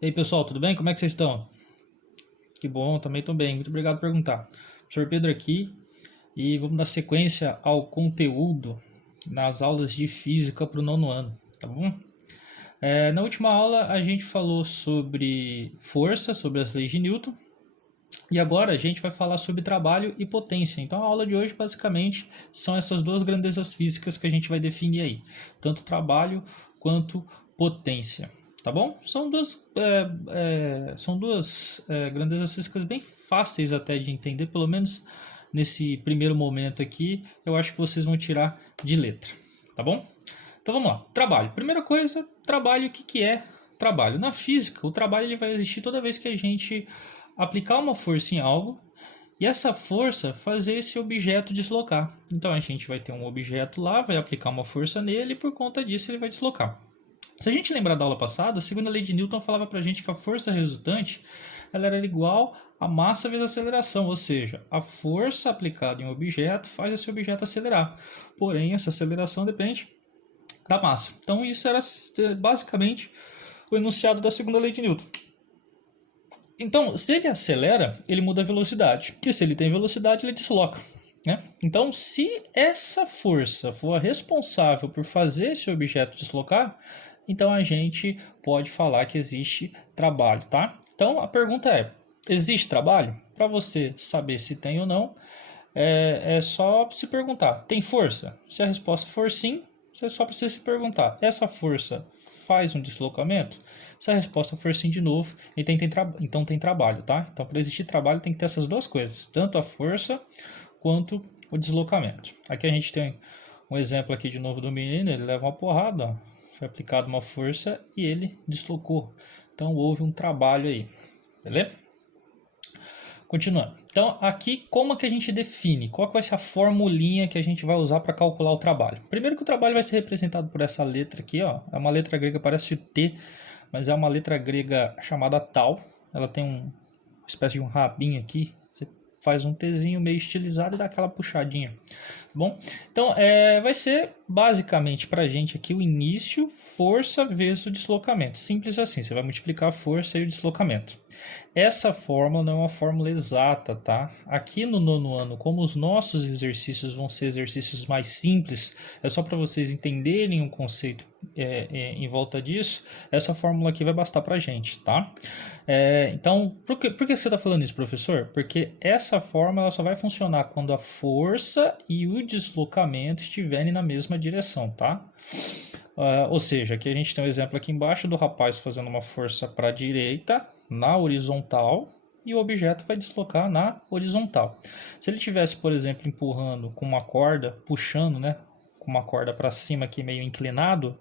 E aí, pessoal, tudo bem? Como é que vocês estão? Que bom, também estou bem. Muito obrigado por perguntar. Professor Pedro aqui e vamos dar sequência ao conteúdo nas aulas de física para o nono ano, tá bom? Na última aula a gente falou sobre força, sobre as leis de Newton, e agora a gente vai falar sobre trabalho e potência. Então a aula de hoje basicamente são essas duas grandezas físicas que a gente vai definir aí, tanto trabalho quanto potência. Tá bom? São duas grandezas físicas bem fáceis até de entender, pelo menos nesse primeiro momento aqui, eu acho que vocês vão tirar de letra. Tá bom? Então vamos lá. Trabalho. Primeira coisa, trabalho, o que, que é trabalho? Na física, o trabalho ele vai existir toda vez que a gente aplicar uma força em algo e essa força fazer esse objeto deslocar. Então a gente vai ter um objeto lá, vai aplicar uma força nele e por conta disso ele vai deslocar. Se a gente lembrar da aula passada, a segunda lei de Newton falava para a gente que a força resultante ela era igual a massa vezes a aceleração, ou seja, a força aplicada em um objeto faz esse objeto acelerar. Porém, essa aceleração depende da massa. Então isso era basicamente o enunciado da segunda lei de Newton. Então, se ele acelera, ele muda a velocidade. E se ele tem velocidade, ele desloca. Né? Então, se essa força for a responsável por fazer esse objeto deslocar, então a gente pode falar que existe trabalho, tá? Então, a pergunta é: existe trabalho? Para você saber se tem ou não, é só se perguntar: tem força? Se a resposta for sim, você só precisa se perguntar: essa força faz um deslocamento? Se a resposta for sim de novo, então tem trabalho, tá? Então, para existir trabalho, tem que ter essas duas coisas: tanto a força quanto o deslocamento. Aqui a gente tem um exemplo aqui de novo do menino, ele leva uma porrada, ó. Foi aplicada uma força e ele deslocou. Então houve um trabalho aí, beleza? Continuando. Então, aqui, como que a gente define? Qual que vai ser a formulinha que a gente vai usar para calcular o trabalho? Primeiro que o trabalho vai ser representado por essa letra aqui, ó. É uma letra grega, parece o T, mas é uma letra grega chamada tal. Ela tem uma espécie de um rabinho aqui. Você faz um Tzinho meio estilizado e dá aquela puxadinha. Tá bom? Então, vai ser basicamente para a gente aqui o início, força vezes o deslocamento. Simples assim, você vai multiplicar a força e o deslocamento. Essa fórmula não é uma fórmula exata, tá? Aqui no nono ano, como os nossos exercícios vão ser exercícios mais simples, é só para vocês entenderem o conceito em volta disso, essa fórmula aqui vai bastar para a gente, tá? Então, por que você está falando isso, professor? Porque essa fórmula só vai funcionar quando a força e o deslocamento estiverem na mesma direção, tá? Ou seja, aqui a gente tem um exemplo aqui embaixo do rapaz fazendo uma força para a direita, na horizontal, e o objeto vai deslocar na horizontal. Se ele tivesse, por exemplo, empurrando com uma corda, puxando, né, com uma corda para cima aqui meio inclinado,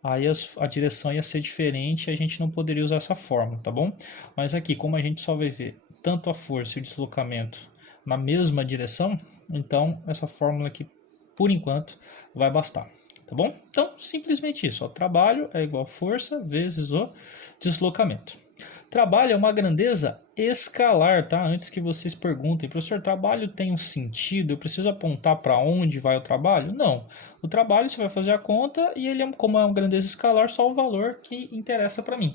aí a direção ia ser diferente e a gente não poderia usar essa fórmula, tá bom? Mas aqui, como a gente só vai ver tanto a força e o deslocamento na mesma direção, então essa fórmula aqui, por enquanto, vai bastar. Tá bom? Então, simplesmente isso. Ó, trabalho é igual força vezes o deslocamento. Trabalho é uma grandeza escalar, tá? Antes que vocês perguntem, professor, trabalho tem um sentido? Eu preciso apontar para onde vai o trabalho? Não. O trabalho você vai fazer a conta e ele, como é uma grandeza escalar, só o valor que interessa para mim.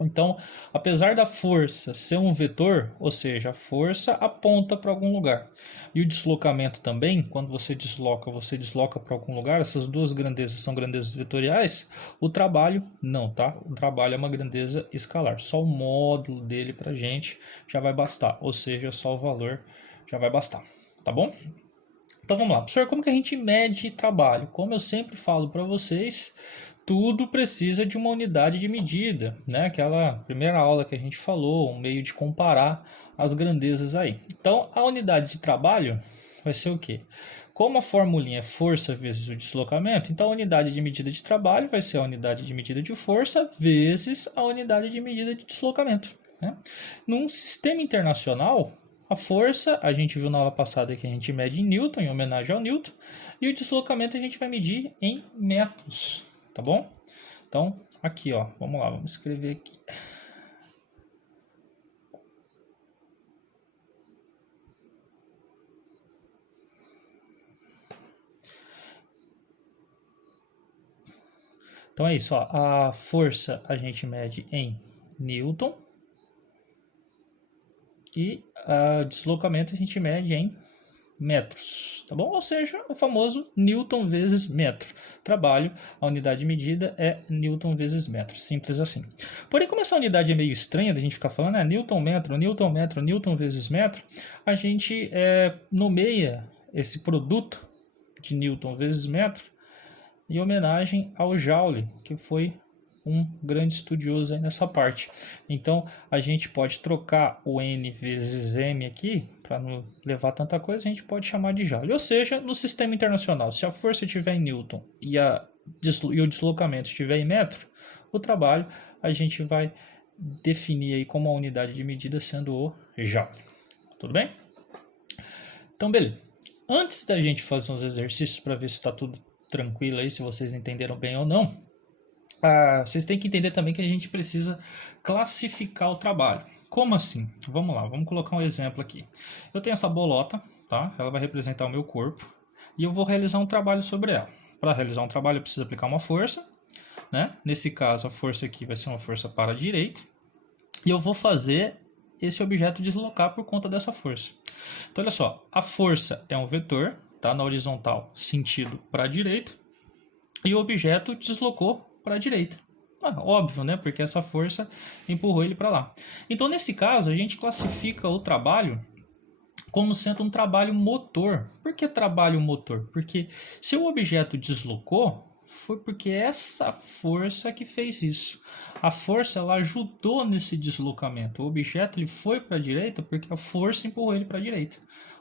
Então, apesar da força ser um vetor, ou seja, a força aponta para algum lugar. E o deslocamento também, quando você desloca para algum lugar, essas duas grandezas são grandezas vetoriais, o trabalho não, tá? O trabalho é uma grandeza escalar. Só o módulo dele para a gente já vai bastar, ou seja, só o valor já vai bastar, tá bom? Então vamos lá, professor, como que a gente mede trabalho? Como eu sempre falo para vocês, tudo precisa de uma unidade de medida, né? Aquela primeira aula que a gente falou, um meio de comparar as grandezas aí. Então, a unidade de trabalho vai ser o quê? Como a formulinha é força vezes o deslocamento, então a unidade de medida de trabalho vai ser a unidade de medida de força vezes a unidade de medida de deslocamento. Né? Num sistema internacional, a força, a gente viu na aula passada que a gente mede em Newton, em homenagem ao Newton, e o deslocamento a gente vai medir em metros, tá bom? Então, aqui, ó, vamos lá, vamos escrever aqui. Então é isso, ó, a força a gente mede em Newton. E o deslocamento a gente mede em metros, tá bom? Ou seja, o famoso Newton vezes metro. Trabalho, a unidade de medida é Newton vezes metro, simples assim. Porém, como essa unidade é meio estranha da gente ficar falando, Newton metro, Newton metro, Newton vezes metro, a gente nomeia esse produto de Newton vezes metro em homenagem ao Joule, que foi um grande estudioso aí nessa parte. Então, a gente pode trocar o N vezes M aqui, para não levar tanta coisa, a gente pode chamar de Joule. Ou seja, no sistema internacional, se a força estiver em Newton e o deslocamento estiver em metro, o trabalho a gente vai definir aí como a unidade de medida sendo o Joule. Tudo bem? Então, beleza. Antes da gente fazer uns exercícios para ver se está tudo tranquilo aí, se vocês entenderam bem ou não, vocês têm que entender também que a gente precisa classificar o trabalho. Como assim? Vamos lá, vamos colocar um exemplo aqui. Eu tenho essa bolota, tá? Ela vai representar o meu corpo e eu vou realizar um trabalho sobre ela. Para realizar um trabalho eu preciso aplicar uma força, né? Nesse caso a força aqui vai ser uma força para a direita e eu vou fazer esse objeto deslocar por conta dessa força. Então olha só, a força é um vetor, tá? Na horizontal, sentido para a direita, e o objeto deslocou para a direita. Óbvio, né? Porque essa força empurrou ele para lá. Então, nesse caso, a gente classifica o trabalho como sendo um trabalho motor. Por que trabalho motor? Porque se o objeto deslocou, foi porque essa força que fez isso. A força ela ajudou nesse deslocamento. O objeto ele foi para a direita porque a força empurrou ele para a direita.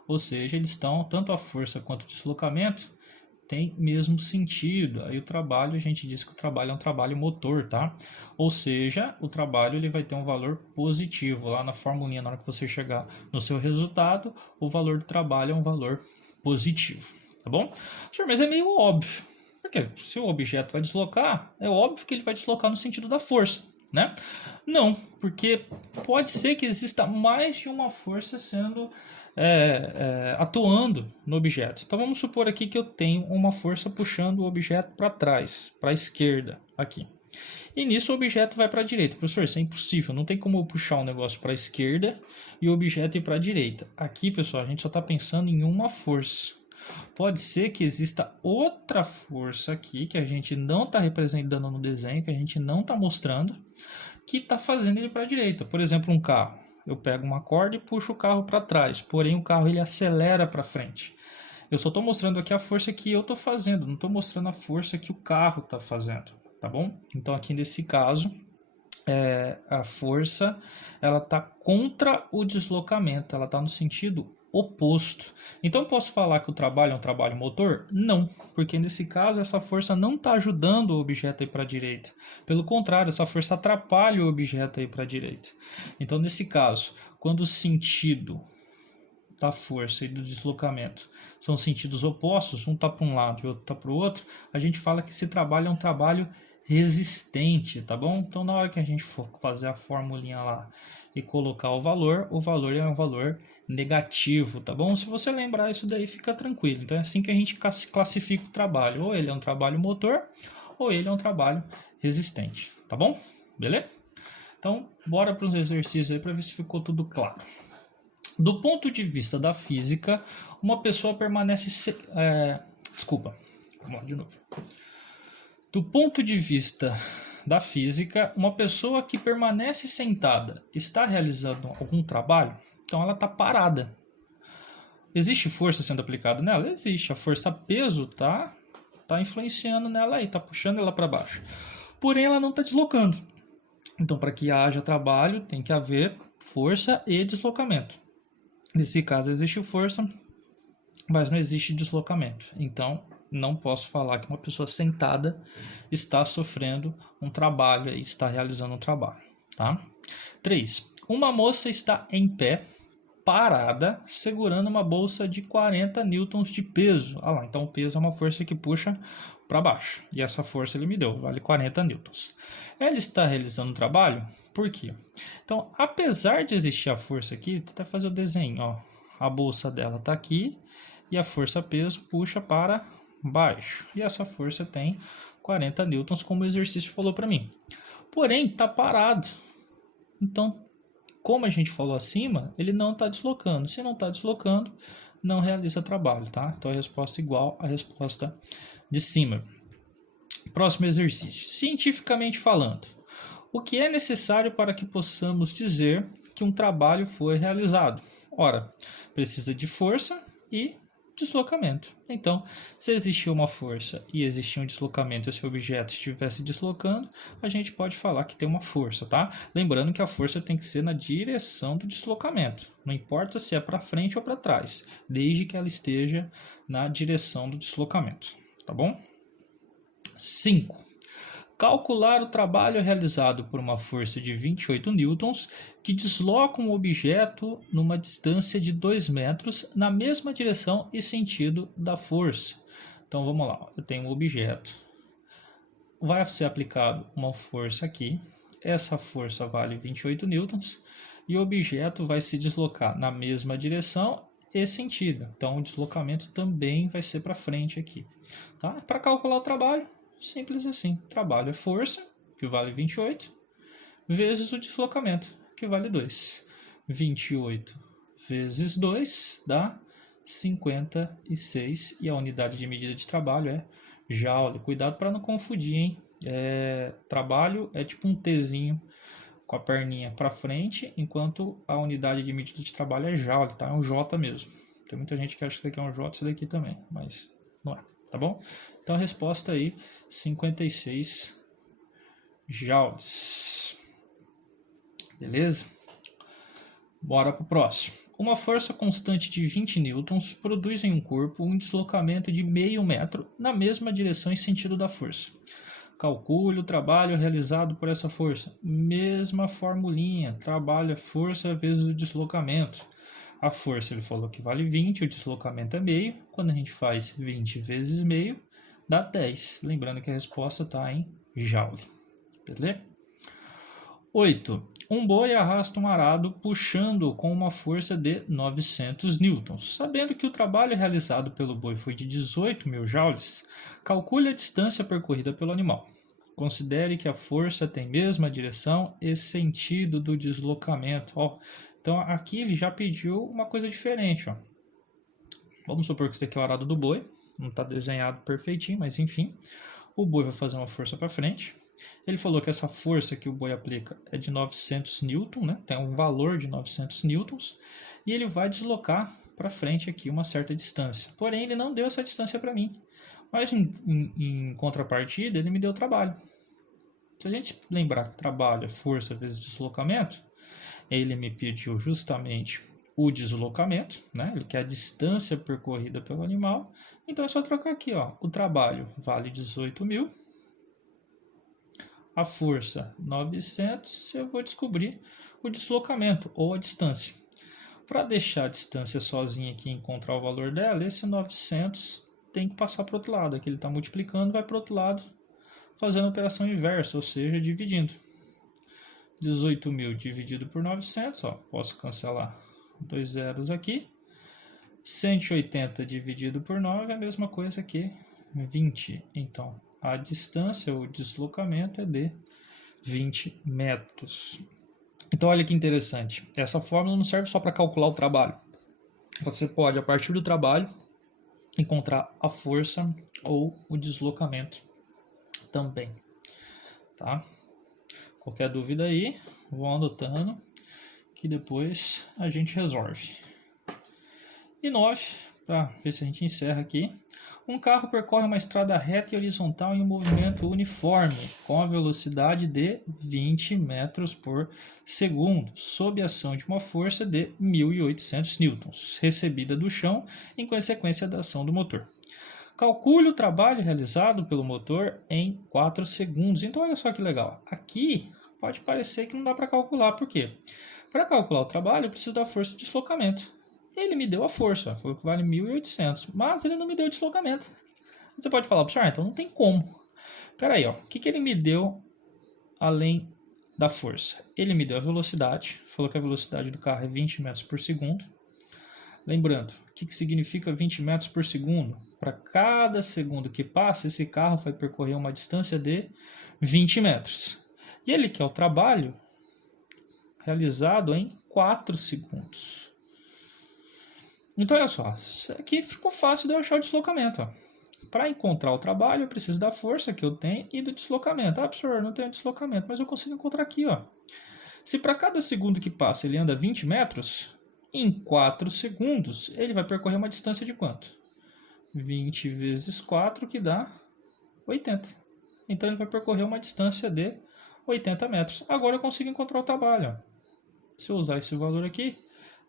Ou seja, eles estão, tanto a força quanto o deslocamento, tem mesmo sentido. Aí o trabalho, a gente diz que o trabalho é um trabalho motor, tá? Ou seja, o trabalho ele vai ter um valor positivo. Lá na formulinha, na hora que você chegar no seu resultado, o valor do trabalho é um valor positivo, tá bom? Senhor, mas é meio óbvio. Porque se o objeto vai deslocar, é óbvio que ele vai deslocar no sentido da força, né? Não, porque pode ser que exista mais de uma força sendo atuando no objeto. Então vamos supor aqui que eu tenho uma força puxando o objeto para trás, para a esquerda, aqui. E nisso o objeto vai para a direita. Professor, isso é impossível, não tem como eu puxar um negócio para a esquerda e o objeto ir para a direita. Aqui, pessoal, a gente só está pensando em uma força. Pode ser que exista outra força aqui que a gente não está representando no desenho, que a gente não está mostrando, que está fazendo ele para a direita. Por exemplo, um carro. Eu pego uma corda e puxo o carro para trás, porém o carro ele acelera para frente. Eu só estou mostrando aqui a força que eu estou fazendo, não estou mostrando a força que o carro está fazendo, tá bom? Então aqui nesse caso, a força ela está contra o deslocamento, ela está no sentido oposto. Então posso falar que o trabalho é um trabalho motor? Não, porque nesse caso essa força não está ajudando o objeto a ir para a direita. Pelo contrário, essa força atrapalha o objeto a ir para a direita. Então nesse caso, quando o sentido da força e do deslocamento são sentidos opostos, um está para um lado e o outro está para o outro, a gente fala que esse trabalho é um trabalho resistente, tá bom? Então na hora que a gente for fazer a formulinha lá e colocar o valor é um valor negativo, tá bom? Se você lembrar isso daí, fica tranquilo. Então é assim que a gente classifica o trabalho. Ou ele é um trabalho motor, ou ele é um trabalho resistente, tá bom? Beleza? Então, bora para os exercícios aí para ver se ficou tudo claro. Do ponto de vista da física, uma pessoa permanece... Desculpa, vamos lá de novo. Do ponto de vista da física, uma pessoa que permanece sentada está realizando algum trabalho? Então ela está parada. Existe força sendo aplicada nela? Existe. A força peso tá influenciando nela aí, tá puxando ela para baixo. Porém, ela não está deslocando. Então, para que haja trabalho, tem que haver força e deslocamento. Nesse caso, existe força, mas não existe deslocamento. Então, não posso falar que uma pessoa sentada está sofrendo um trabalho e está realizando um trabalho, tá? 3. Uma moça está em pé, parada, segurando uma bolsa de 40 newtons de peso. Ah lá, então o peso é uma força que puxa para baixo. E essa força ele me deu, vale 40 newtons. Ela está realizando um trabalho, por quê? Então, apesar de existir a força aqui, vou até fazer o desenho, ó. A bolsa dela está aqui e a força peso puxa para baixo. E essa força tem 40 newtons, como o exercício falou para mim. Porém, está parado. Então, como a gente falou acima, ele não está deslocando. Se não está deslocando, não realiza trabalho, tá? Então a resposta é igual à resposta de cima. Próximo exercício. Cientificamente falando, o que é necessário para que possamos dizer que um trabalho foi realizado? Ora, precisa de força e deslocamento. Então, se existia uma força e existia um deslocamento, esse objeto estivesse deslocando, a gente pode falar que tem uma força, tá? Lembrando que a força tem que ser na direção do deslocamento. Não importa se é para frente ou para trás, desde que ela esteja na direção do deslocamento, tá bom? 5. Calcular o trabalho realizado por uma força de 28 newtons que desloca um objeto numa distância de 2 metros na mesma direção e sentido da força. Então vamos lá, eu tenho um objeto, vai ser aplicado uma força aqui, essa força vale 28 newtons e o objeto vai se deslocar na mesma direção e sentido. Então o deslocamento também vai ser para frente aqui. Tá? Para calcular o trabalho, simples assim. Trabalho é força, que vale 28, vezes o deslocamento, que vale 2. 28 vezes 2 dá 56. E a unidade de medida de trabalho é joule. Cuidado para não confundir, hein? Trabalho é tipo um Tzinho com a perninha para frente, enquanto a unidade de medida de trabalho é joule, tá? É um J mesmo. Tem muita gente que acha que isso daqui é um J, isso daqui também, mas não é. Tá bom? Então a resposta aí, 56 joules. Beleza? Bora pro próximo. Uma força constante de 20 newtons produz em um corpo um deslocamento de meio metro na mesma direção e sentido da força. Calcule o trabalho realizado por essa força. Mesma formulinha. Trabalho é força vezes o deslocamento. A força ele falou que vale 20, o deslocamento é meio. Quando a gente faz 20 vezes meio, dá 10. Lembrando que a resposta está em joule. Beleza? 8. Um boi arrasta um arado puxando com uma força de 900 newtons. Sabendo que o trabalho realizado pelo boi foi de 18.000 joules, calcule a distância percorrida pelo animal. Considere que a força tem mesma direção e sentido do deslocamento. Então aqui ele já pediu uma coisa diferente. Vamos supor que isso daqui é o arado do boi. Não está desenhado perfeitinho, mas enfim. O boi vai fazer uma força para frente. Ele falou que essa força que o boi aplica é de 900 newton, né? Tem um valor de 900 newtons, e ele vai deslocar para frente aqui uma certa distância. Porém, ele não deu essa distância para mim, mas em contrapartida, ele me deu trabalho. Se a gente lembrar que trabalho é força vezes deslocamento, ele me pediu justamente o deslocamento, né? Ele quer a distância percorrida pelo animal, então é só trocar aqui, ó. O trabalho vale 18.000. A força 900, eu vou descobrir o deslocamento ou a distância. Para deixar a distância sozinha aqui e encontrar o valor dela, esse 900 tem que passar para o outro lado. Aqui ele está multiplicando, vai para o outro lado, fazendo a operação inversa, ou seja, dividindo. 18.000 dividido por 900, ó, posso cancelar 2 zeros aqui. 180 dividido por 9 é a mesma coisa que 20. Então, a distância, o deslocamento é de 20 metros. Então, olha que interessante. Essa fórmula não serve só para calcular o trabalho. Você pode, a partir do trabalho, encontrar a força ou o deslocamento também. Tá? Qualquer dúvida aí, vão anotando que depois a gente resolve. E 9, para ver se a gente encerra aqui. Um carro percorre uma estrada reta e horizontal em um movimento uniforme, com a velocidade de 20 metros por segundo, sob a ação de uma força de 1.800 newtons, recebida do chão em consequência da ação do motor. Calcule o trabalho realizado pelo motor em 4 segundos. Então, olha só que legal. Aqui pode parecer que não dá para calcular. Por quê? Para calcular o trabalho, eu preciso da força de deslocamento. Ele me deu a força, falou que vale 1.800, mas ele não me deu o deslocamento. Você pode falar, professor, então não tem como. Espera aí, ó, o que ele me deu além da força? Ele me deu a velocidade, falou que a velocidade do carro é 20 metros por segundo. Lembrando, o que significa 20 metros por segundo? Para cada segundo que passa, esse carro vai percorrer uma distância de 20 metros. E ele quer o trabalho realizado em 4 segundos. Então, olha só, aqui ficou fácil de eu achar o deslocamento. Para encontrar o trabalho, eu preciso da força que eu tenho e do deslocamento. Ah, professor, não tenho deslocamento, mas eu consigo encontrar aqui, ó. Se para cada segundo que passa ele anda 20 metros, em 4 segundos ele vai percorrer uma distância de quanto? 20 vezes 4, que dá 80. Então ele vai percorrer uma distância de 80 metros. Agora eu consigo encontrar o trabalho. Se eu usar esse valor aqui,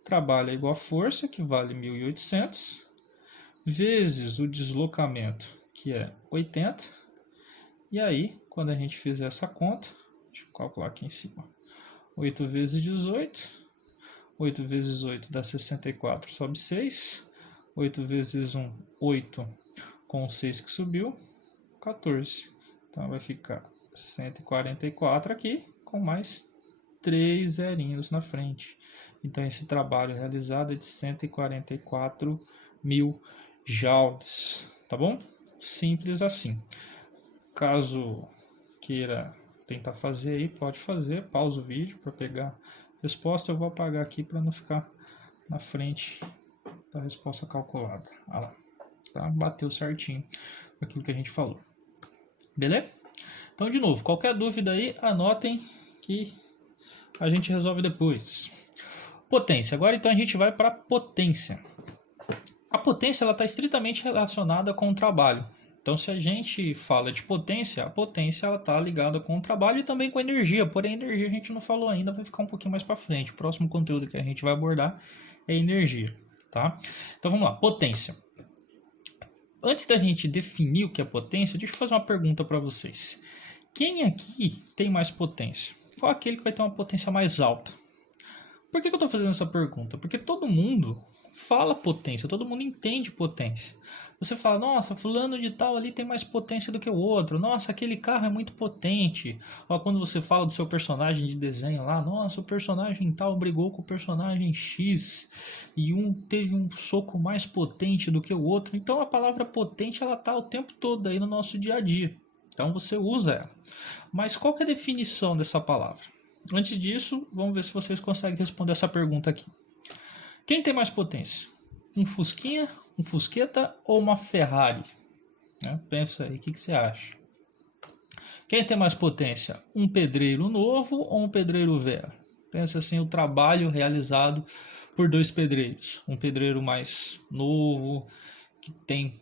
trabalho é igual a força, que vale 1.800, vezes o deslocamento, que é 80. E aí, quando a gente fizer essa conta, deixa eu calcular aqui em cima. 8 vezes 18, 8 vezes 8 dá 64, sobe 6. 8 vezes 1, 8, com 6 que subiu, 14. Então vai ficar 144 aqui, com mais 3 zerinhos na frente. Então esse trabalho realizado é de 144 mil joules, tá bom? Simples assim. Caso queira tentar fazer aí, pode fazer, pausa o vídeo para pegar a resposta. Eu vou apagar aqui para não ficar na frente da resposta calculada. Olha lá, tá? Bateu certinho com aquilo que a gente falou. Beleza? Então, de novo, qualquer dúvida aí, anotem que a gente resolve depois. Potência. Agora, então, a gente vai para potência. A potência está estritamente relacionada com o trabalho. Então, se a gente fala de potência, a potência está ligada com o trabalho e também com a energia. Porém, a energia a gente não falou ainda, vai ficar um pouquinho mais para frente. O próximo conteúdo que a gente vai abordar é energia. Tá? Então, vamos lá. Potência. Antes da gente definir o que é potência, deixa eu fazer uma pergunta para vocês. Quem aqui tem mais potência? Qual é aquele que vai ter uma potência mais alta? Por que eu estou fazendo essa pergunta? Porque todo mundo fala potência, todo mundo entende potência. Você fala, nossa, fulano de tal ali tem mais potência do que o outro. Nossa, aquele carro é muito potente. Ou quando você fala do seu personagem de desenho lá, nossa, o personagem tal brigou com o personagem X e um teve um soco mais potente do que o outro. Então a palavra potente ela está o tempo todo aí no nosso dia a dia. Então você usa ela. Mas qual que é a definição dessa palavra? Antes disso, vamos ver se vocês conseguem responder essa pergunta aqui. Quem tem mais potência? Um Fusquinha, um Fusqueta ou uma Ferrari? Pensa aí, o que você acha? Quem tem mais potência? Um pedreiro novo ou um pedreiro velho? Pensa assim, o trabalho realizado por 2 pedreiros. Um pedreiro mais novo, que tem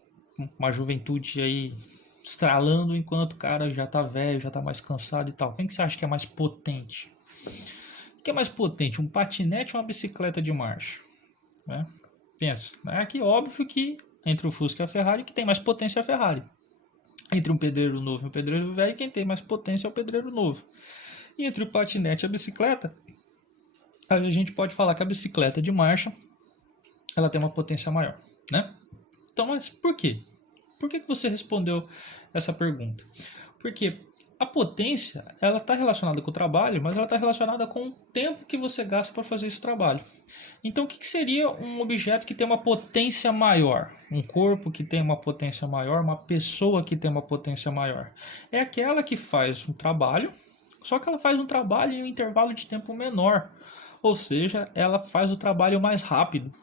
uma juventude aí estralando, enquanto o cara já tá velho, já tá mais cansado e tal. Quem que você acha que é mais potente? O que é mais potente? Um patinete ou uma bicicleta de marcha? Pensa. Aqui óbvio que entre o Fusca e a Ferrari, que tem mais potência é a Ferrari. Entre um pedreiro novo e um pedreiro velho, quem tem mais potência é o pedreiro novo. E entre o patinete e a bicicleta, a gente pode falar que a bicicleta de marcha ela tem uma potência maior, né? Então, mas por quê? Por que você respondeu essa pergunta? Porque a potência ela está relacionada com o trabalho, mas ela está relacionada com o tempo que você gasta para fazer esse trabalho. Então, o que seria um objeto que tem uma potência maior? Um corpo que tem uma potência maior, uma pessoa que tem uma potência maior? É aquela que faz um trabalho, só que ela faz um trabalho em um intervalo de tempo menor. Ou seja, ela faz o trabalho mais rápido.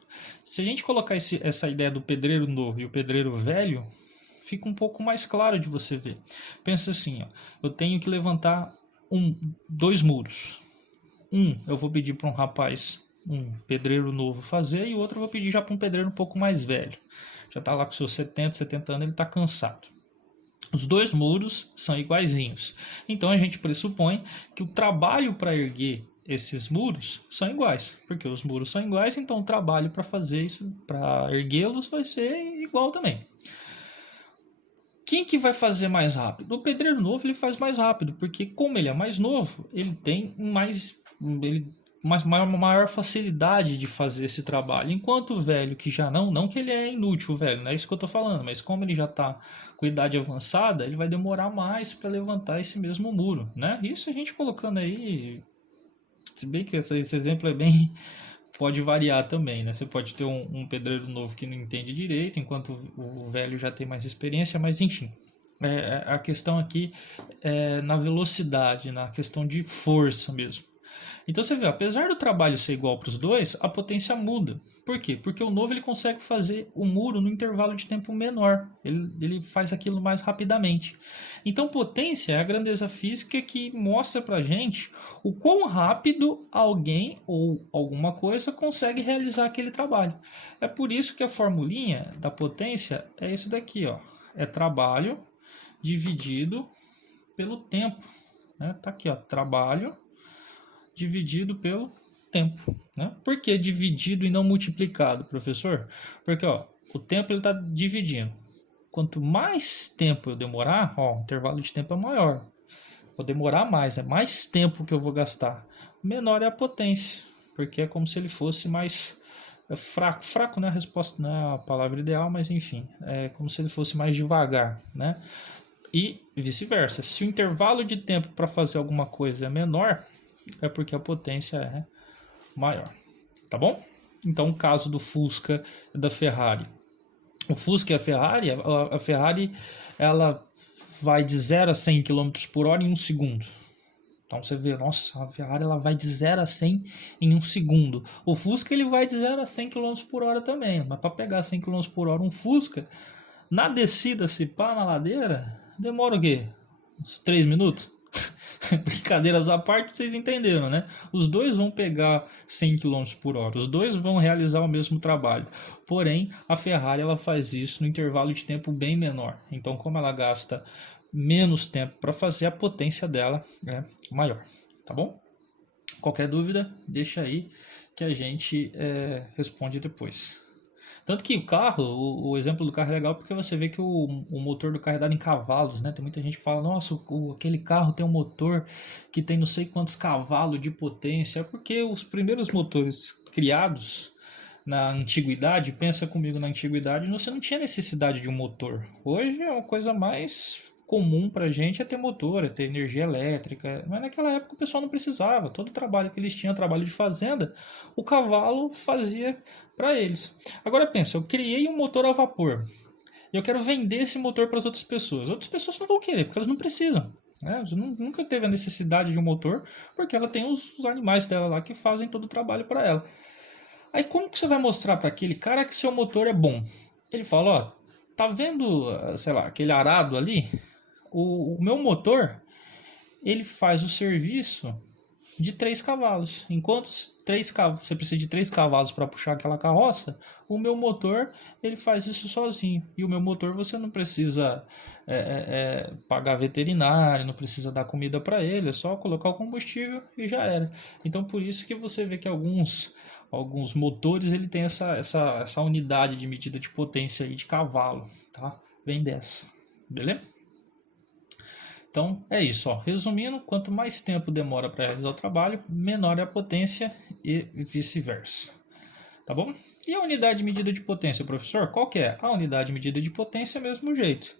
Se a gente colocar essa ideia do pedreiro novo e o pedreiro velho, fica um pouco mais claro de você ver. Pensa assim, ó, eu tenho que levantar 2 muros. Eu vou pedir para um rapaz, um pedreiro novo fazer, e o outro eu vou pedir já para um pedreiro um pouco mais velho. Já está lá com seus 70 anos, ele está cansado. Os 2 muros são iguaizinhos. Então a gente pressupõe que o trabalho para erguer esses muros são iguais, porque os muros são iguais, então o trabalho para fazer isso, para erguê-los, vai ser igual também. Quem que vai fazer mais rápido? O pedreiro novo ele faz mais rápido, porque como ele é mais novo, ele tem uma maior facilidade de fazer esse trabalho. Enquanto o velho que já não que ele é inútil, o velho, não é isso que eu estou falando, mas como ele já está com idade avançada, ele vai demorar mais para levantar esse mesmo muro, né? Isso a gente colocando aí, se bem que esse exemplo é bem... pode variar também, né? Você pode ter um pedreiro novo que não entende direito, enquanto o velho já tem mais experiência, mas enfim. A questão aqui é na velocidade, na questão de força mesmo. Então você vê, apesar do trabalho ser igual para os dois, a potência muda. Por quê? Porque o novo ele consegue fazer o muro no intervalo de tempo menor. Ele faz aquilo mais rapidamente. Então potência é a grandeza física que mostra para gente o quão rápido alguém ou alguma coisa consegue realizar aquele trabalho. É por isso que a formulinha da potência é isso daqui, ó. É trabalho dividido pelo tempo. Né? Tá aqui, ó, trabalho dividido pelo tempo. Né? Por que dividido e não multiplicado, professor? Porque ó, o tempo está dividindo. Quanto mais tempo eu demorar, ó, o intervalo de tempo é maior. Vou demorar mais, é mais tempo que eu vou gastar. Menor é a potência, porque é como se ele fosse mais fraco. Fraco não é a resposta, não é a palavra ideal, mas enfim, é como se ele fosse mais devagar, né? E vice-versa. Se o intervalo de tempo para fazer alguma coisa é menor, é porque a potência é maior, tá bom? Então, o caso do Fusca e da Ferrari. O Fusca e a Ferrari, ela vai de 0 a 100 km por hora em 1 segundo. Então você vê, nossa, a Ferrari ela vai de 0 a 100 em 1 segundo. O Fusca ele vai de 0 a 100 km por hora também. Mas para pegar 100 km por hora um Fusca, na descida, se pá, na ladeira, demora o quê? Uns 3 minutos? Brincadeiras à parte, vocês entenderam, né? Os dois vão pegar 100 km por hora, os dois vão realizar o mesmo trabalho. Porém, a Ferrari ela faz isso no intervalo de tempo bem menor. Então, como ela gasta menos tempo para fazer, a potência dela é maior, tá bom? Qualquer dúvida, deixa aí que a gente responde depois. Tanto que o carro, o exemplo do carro é legal porque você vê que o motor do carro é dado em cavalos, né? Tem muita gente que fala, nossa, aquele carro tem um motor que tem não sei quantos cavalos de potência. É porque os primeiros motores criados na antiguidade, pensa comigo na antiguidade, você não tinha necessidade de um motor. Hoje é uma coisa mais comum pra gente é ter motor, é ter energia elétrica, mas naquela época o pessoal não precisava. Todo o trabalho que eles tinham, trabalho de fazenda, o cavalo fazia para eles. Agora pensa, eu criei um motor a vapor e eu quero vender esse motor para as outras pessoas. Outras pessoas não vão querer, porque elas não precisam. Né? Nunca teve a necessidade de um motor, porque ela tem os animais dela lá que fazem todo o trabalho para ela. Aí como que você vai mostrar para aquele cara que seu motor é bom? Ele fala, ó, tá vendo, sei lá, aquele arado ali? O meu motor, ele faz o serviço de 3 cavalos. Enquanto você precisa de 3 cavalos para puxar aquela carroça, o meu motor ele faz isso sozinho. E o meu motor você não precisa pagar veterinário, não precisa dar comida para ele, é só colocar o combustível e já era. Então por isso que você vê que alguns motores ele tem essa unidade de medida de potência aí de cavalo, tá? Vem dessa, beleza? Então é isso, ó. Resumindo, quanto mais tempo demora para realizar o trabalho, menor é a potência e vice-versa. Tá bom? E a unidade de medida de potência, professor? Qual que é? A unidade de medida de potência é o mesmo jeito.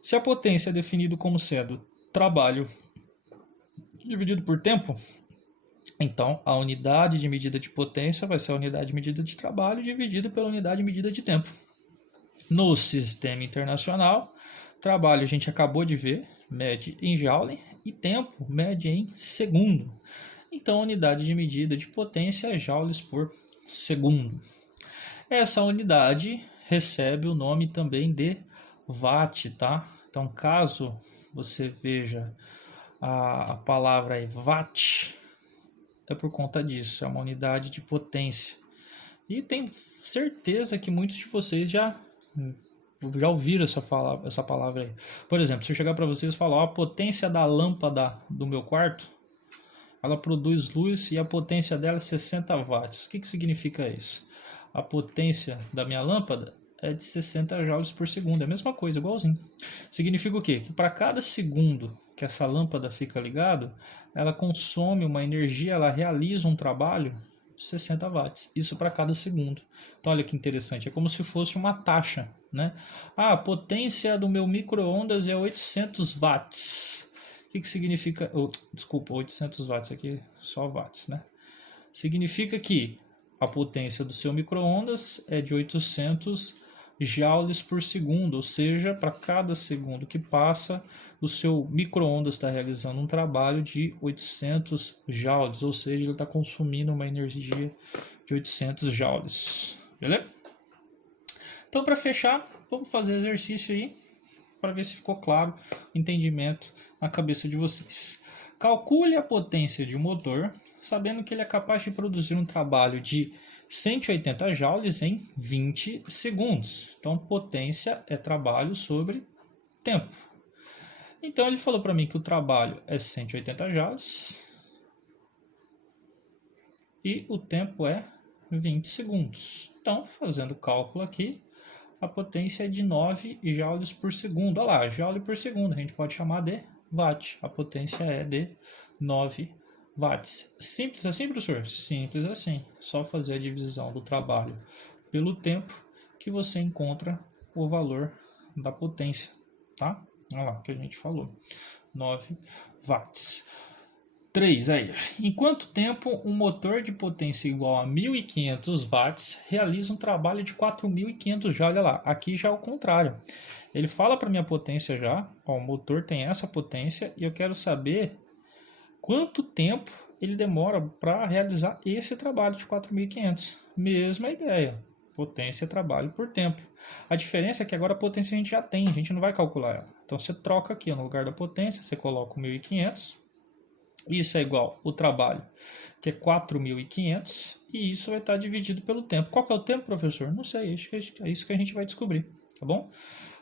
Se a potência é definida como sendo trabalho dividido por tempo, então a unidade de medida de potência vai ser a unidade de medida de trabalho dividida pela unidade de medida de tempo. No sistema internacional, trabalho a gente acabou de ver, mede em joule, e tempo mede em segundo. Então, a unidade de medida de potência é joules por segundo. Essa unidade recebe o nome também de watt, tá? Então, caso você veja a palavra aí, watt, é por conta disso, é uma unidade de potência. E tenho certeza que muitos de vocês já ouviram essa palavra aí. Por exemplo, se eu chegar para vocês e falar, ó, a potência da lâmpada do meu quarto, ela produz luz e a potência dela é 60 watts. O que significa isso? A potência da minha lâmpada é de 60 joules por segundo. É a mesma coisa, igualzinho. Significa o quê? Que para cada segundo que essa lâmpada fica ligada, ela consome uma energia, ela realiza um trabalho 60 watts, isso para cada segundo. Então olha que interessante, é como se fosse uma taxa, né? A potência do meu micro-ondas é 800 watts. O que significa? Desculpa, 800 watts aqui, só watts, né? Significa que a potência do seu micro-ondas é de 800 joules por segundo, ou seja, para cada segundo que passa, o seu micro-ondas está realizando um trabalho de 800 joules, ou seja, ele está consumindo uma energia de 800 joules, beleza? Então, para fechar, vamos fazer exercício aí, para ver se ficou claro o entendimento na cabeça de vocês. Calcule a potência de um motor, sabendo que ele é capaz de produzir um trabalho de 180 joules em 20 segundos. Então, potência é trabalho sobre tempo. Então, ele falou para mim que o trabalho é 180 joules e o tempo é 20 segundos. Então, fazendo o cálculo aqui, a potência é de 9 joules por segundo. Olha lá, joule por segundo, a gente pode chamar de watt. A potência é de 9 watts. Simples assim, professor? Simples assim. Só fazer a divisão do trabalho pelo tempo que você encontra o valor da potência, tá? Olha lá, que a gente falou. 9 watts. 3 aí. Em quanto tempo um motor de potência igual a 1.500 watts realiza um trabalho de 4.500 joules? Olha lá, aqui já é o contrário. Ele fala para minha potência já, ó, o motor tem essa potência e eu quero saber quanto tempo ele demora para realizar esse trabalho de 4.500. Mesma ideia. Potência é trabalho por tempo. A diferença é que agora a potência a gente já tem, a gente não vai calcular ela. Então você troca aqui no lugar da potência, você coloca o 1.500. Isso é igual o trabalho, que é 4.500, e isso vai estar dividido pelo tempo. Qual que é o tempo, professor? Não sei, é isso que a gente vai descobrir, tá bom?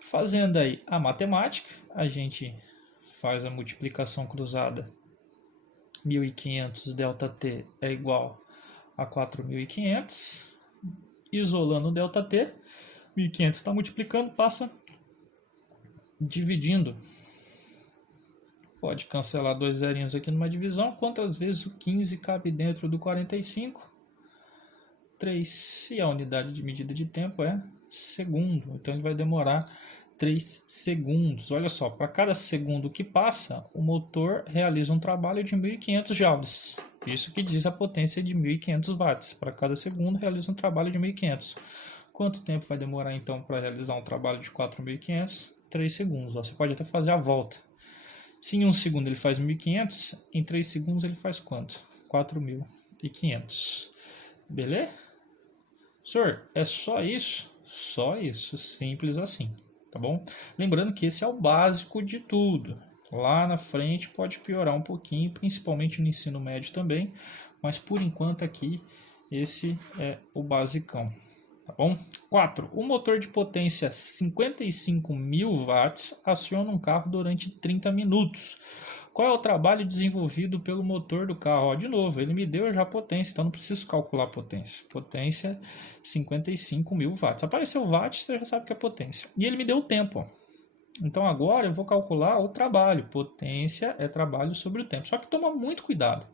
Fazendo aí a matemática, a gente faz a multiplicação cruzada. 1.500 ΔT é igual a 4.500. Isolando o ΔT, 1.500 está multiplicando, passa dividindo. Pode cancelar 2 zerinhos aqui numa divisão. Quantas vezes o 15 cabe dentro do 45? 3. E a unidade de medida de tempo é segundo. Então ele vai demorar 3 segundos. Olha só, para cada segundo que passa, o motor realiza um trabalho de 1.500 joules. Isso que diz a potência de 1.500 watts. Para cada segundo realiza um trabalho de 1.500. Quanto tempo vai demorar então para realizar um trabalho de 4.500? 3 segundos. Você pode até fazer a volta. Se em 1 segundo ele faz 1.500, em 3 segundos ele faz quanto? 4.500. Beleza? Senhor, é só isso? Só isso, simples assim, tá bom? Lembrando que esse é o básico de tudo. Lá na frente pode piorar um pouquinho, principalmente no ensino médio também, mas por enquanto aqui esse é o basicão. Tá bom? 4. O motor de potência 55.000 watts aciona um carro durante 30 minutos. Qual é o trabalho desenvolvido pelo motor do carro? Ó, de novo, ele me deu já a potência, então não preciso calcular a potência. Potência 55.000 watts. Apareceu watts, você já sabe que é potência. E ele me deu o tempo. Ó. Então agora eu vou calcular o trabalho. Potência é trabalho sobre o tempo. Só que toma muito cuidado.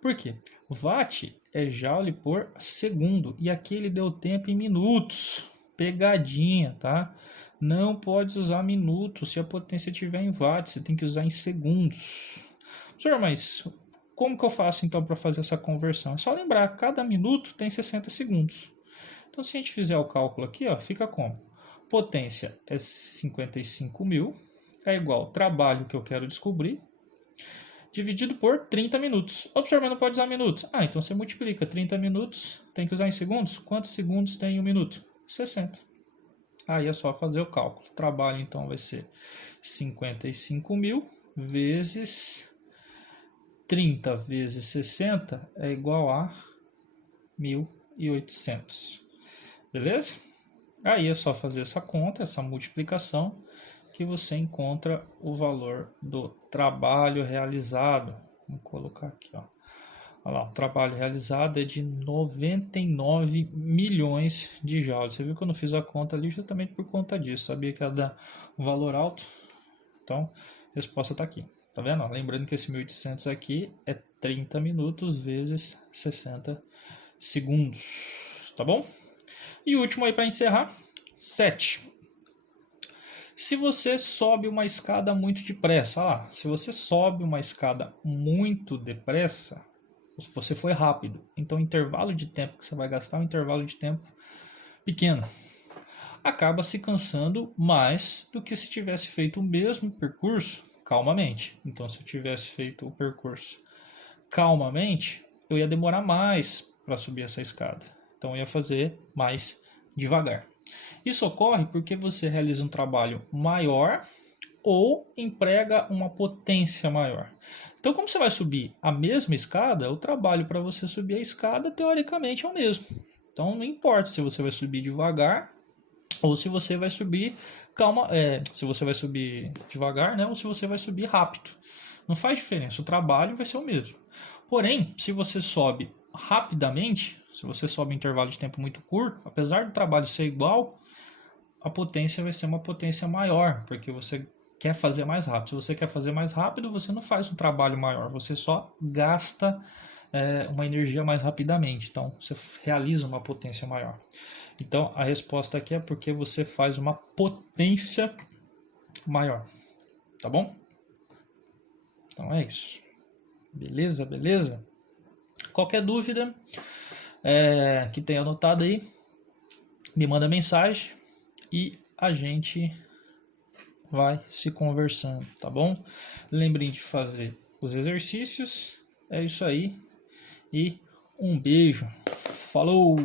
Por quê? Watt é joule por segundo. E aqui ele deu tempo em minutos. Pegadinha, tá? Não pode usar minutos se a potência estiver em watts. Você tem que usar em segundos. Senhor, mas como que eu faço então para fazer essa conversão? É só lembrar, cada minuto tem 60 segundos. Então se a gente fizer o cálculo aqui, ó, fica como? Potência é 55.000, é igual ao trabalho que eu quero descobrir, dividido por 30 minutos. O professor, mas não pode usar minutos. Ah, então você multiplica 30 minutos, tem que usar em segundos? Quantos segundos tem em 1 minuto? 60. Aí é só fazer o cálculo. O trabalho então vai ser 55.000 vezes 30 vezes 60 é igual a 1.800. Beleza? Aí é só fazer essa conta, essa multiplicação, que você encontra o valor do trabalho realizado. Vamos colocar aqui, ó. Olha lá, o trabalho realizado é de 99 milhões de joules. Você viu que eu não fiz a conta ali justamente por conta disso. Sabia que ia dar um valor alto? Então, a resposta está aqui. Tá vendo? Lembrando que esse 1.800 aqui é 30 minutos vezes 60 segundos. Tá bom? E o último aí para encerrar, 7. Se você sobe uma escada muito depressa, se você sobe uma escada muito depressa, você foi rápido, então o intervalo de tempo que você vai gastar é um intervalo de tempo pequeno. acaba se cansando mais do que se tivesse feito o mesmo percurso calmamente. Então, se eu tivesse feito o percurso calmamente, eu ia demorar mais para subir essa escada. Então, eu ia fazer mais devagar. Isso ocorre porque você realiza um trabalho maior ou emprega uma potência maior. Então, como você vai subir a mesma escada, o trabalho para você subir a escada, teoricamente, é o mesmo. Então, não importa se você vai subir devagar ou se você vai subir se você vai subir devagar, né, ou se você vai subir rápido. Não faz diferença, o trabalho vai ser o mesmo. Porém, se você sobe rapidamente, se você sobe em intervalo de tempo muito curto, apesar do trabalho ser igual, a potência vai ser uma potência maior, porque você quer fazer mais rápido. Se você quer fazer mais rápido, você não faz um trabalho maior, você só gasta uma energia mais rapidamente. Então, você realiza uma potência maior. Então, a resposta aqui é porque você faz uma potência maior. Tá bom? Então é isso. Beleza, beleza? Qualquer dúvida que tenha anotado aí, me manda mensagem e a gente vai se conversando, tá bom? Lembrem de fazer os exercícios. É isso aí. E um beijo. Falou!